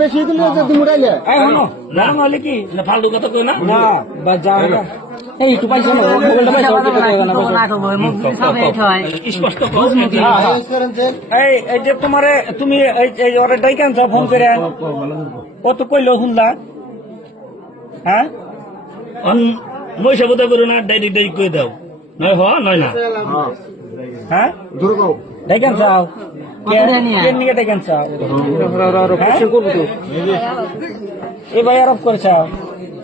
বেশি দিলে তুমি উড়াইলে হলে কি ফালতু কথা কই না এই একটু পাইছো না মোবাইলটা পাইছো স্পষ্ট এই যে তোমারে তুমি এই ওরে ডাইকান যা ফোন করে ও তো কইলো শুনলা হ্যাঁ মহিষা বোধা করো না ডাইরেক্ট কই দাও নয় নয় না হ্যাঁ ডাইকান চাও কে নিয়ে ডাইকান চাও এই ভাই আরব করেছ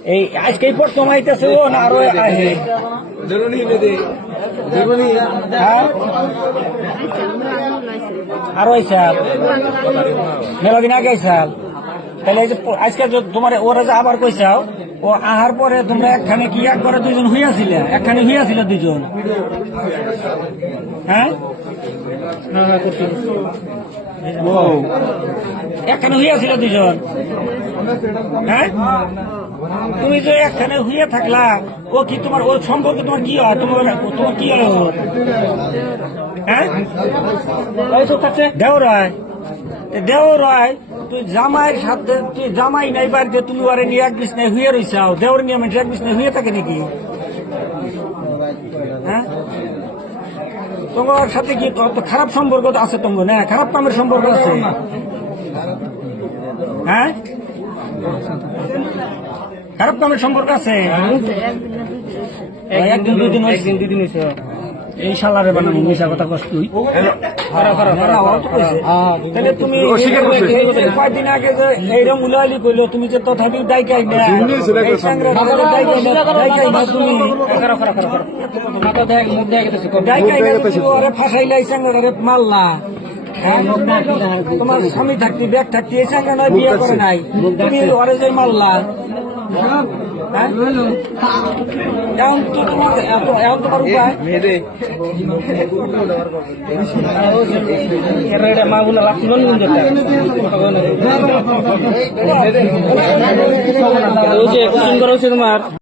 এই আজকে প্রথম আইতেছে ও না আরো আহে আরো আইসাল মেলা দিন আগে আইসাল তাহলে এই যে আজকে তোমার ওরা যে আবার কইসাও ও আহার পরে তোমরা একখানে কি একবারে দুইজন হইয়াছিলে একখানে হইয়াছিল দুইজন হ্যাঁ একখানে হইয়াছিল দুইজন হ্যাঁ তুমি যে একখানে হইয়া থাকলা ও কি তোমার ওর সম্পর্কে তোমার কি হয় তোমার কি হয় ওর হ্যাঁ দেওরায় তুই জামাইয়ের সাথে তুই জামাই নাই বাড়িতে তুমি ওরে নিয়ে এক বিছনায় হইয়ে রইছাও দেওর নিয়ে মানুষ এক বিছনায় হইয়ে থাকে নাকি হ্যাঁ তোমার সাথে কি খারাপ সম্পর্ক আছে তোমার না খারাপ কামের সম্পর্ক আছে হ্যাঁ খারাপ কামের সম্পর্ক আছে একদিন দুদিন হয়েছে এই সালারে বানাবো মিশা কথা কষ্ট তাহলে তুমি কয়েকদিন আগে যে এইরকম উলালি কইলো তুমি যে তথাপি দায়িকাই না ফাঁসাইলে এই সাংরারে মারলা তোমার স্বামী থাকতি ব্যাগ থাকতি এই সঙ্গে নয় বিয়ে করে নাই তুমি ওরে যে মারলা এখন তোমার উপায় মা বলে রাখছি তোমার